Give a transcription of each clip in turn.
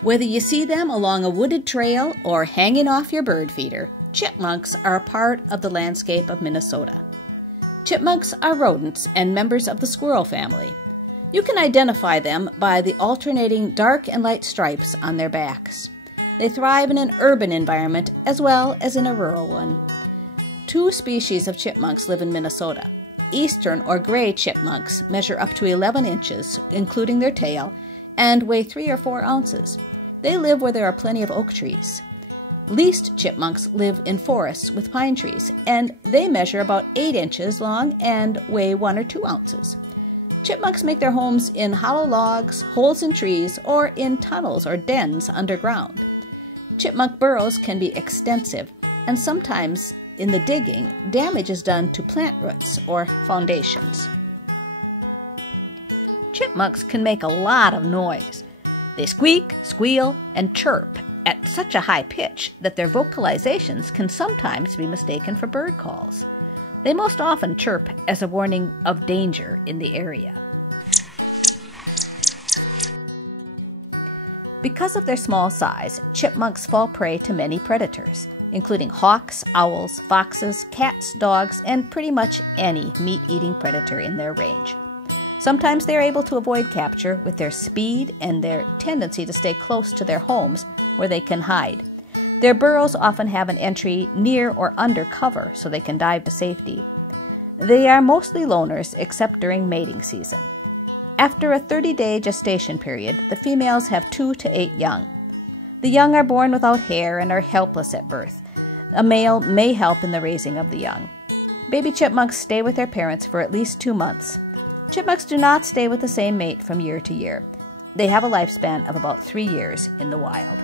Whether you see them along a wooded trail or hanging off your bird feeder, chipmunks are a part of the landscape of Minnesota. Chipmunks are rodents and members of the squirrel family. You can identify them by the alternating dark and light stripes on their backs. They thrive in an urban environment as well as in a rural one. Two species of chipmunks live in Minnesota. Eastern or gray chipmunks measure up to 11 inches, including their tail, and weigh 3 or 4 ounces. They live where there are plenty of oak trees. Least chipmunks live in forests with pine trees, and they measure about 8 inches long and weigh 1 or 2 ounces. Chipmunks make their homes in hollow logs, holes in trees, or in tunnels or dens underground. Chipmunk burrows can be extensive, and sometimes in the digging, damage is done to plant roots or foundations. Chipmunks can make a lot of noise. They squeak, squeal, and chirp at such a high pitch that their vocalizations can sometimes be mistaken for bird calls. They most often chirp as a warning of danger in the area. Because of their small size, chipmunks fall prey to many predators, including hawks, owls, foxes, cats, dogs, and pretty much any meat-eating predator in their range. Sometimes they are able to avoid capture with their speed and their tendency to stay close to their homes where they can hide. Their burrows often have an entry near or under cover so they can dive to safety. They are mostly loners except during mating season. After a 30-day gestation period, the females have 2 to 8 young. The young are born without hair and are helpless at birth. A male may help in the raising of the young. Baby chipmunks stay with their parents for at least 2 months. Chipmunks do not stay with the same mate from year to year. They have a lifespan of about 3 years in the wild.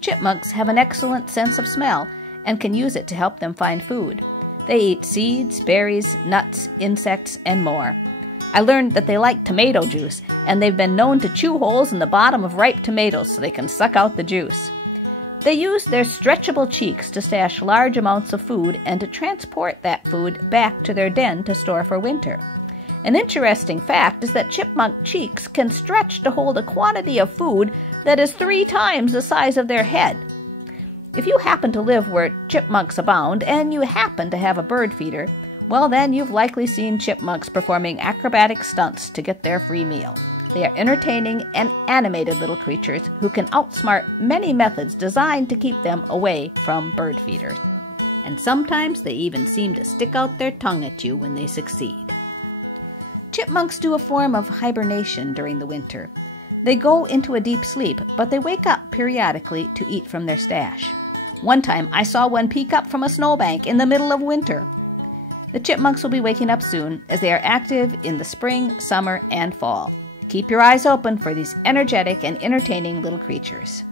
Chipmunks have an excellent sense of smell and can use it to help them find food. They eat seeds, berries, nuts, insects, and more. I learned that they like tomato juice, and they've been known to chew holes in the bottom of ripe tomatoes so they can suck out the juice. They use their stretchable cheeks to stash large amounts of food and to transport that food back to their den to store for winter. An interesting fact is that chipmunk cheeks can stretch to hold a quantity of food that is 3 times the size of their head. If you happen to live where chipmunks abound and you happen to have a bird feeder, well then you've likely seen chipmunks performing acrobatic stunts to get their free meal. They are entertaining and animated little creatures who can outsmart many methods designed to keep them away from bird feeders. And sometimes they even seem to stick out their tongue at you when they succeed. Chipmunks do a form of hibernation during the winter. They go into a deep sleep, but they wake up periodically to eat from their stash. One time I saw one peek up from a snowbank in the middle of winter. The chipmunks will be waking up soon as they are active in the spring, summer, and fall. Keep your eyes open for these energetic and entertaining little creatures.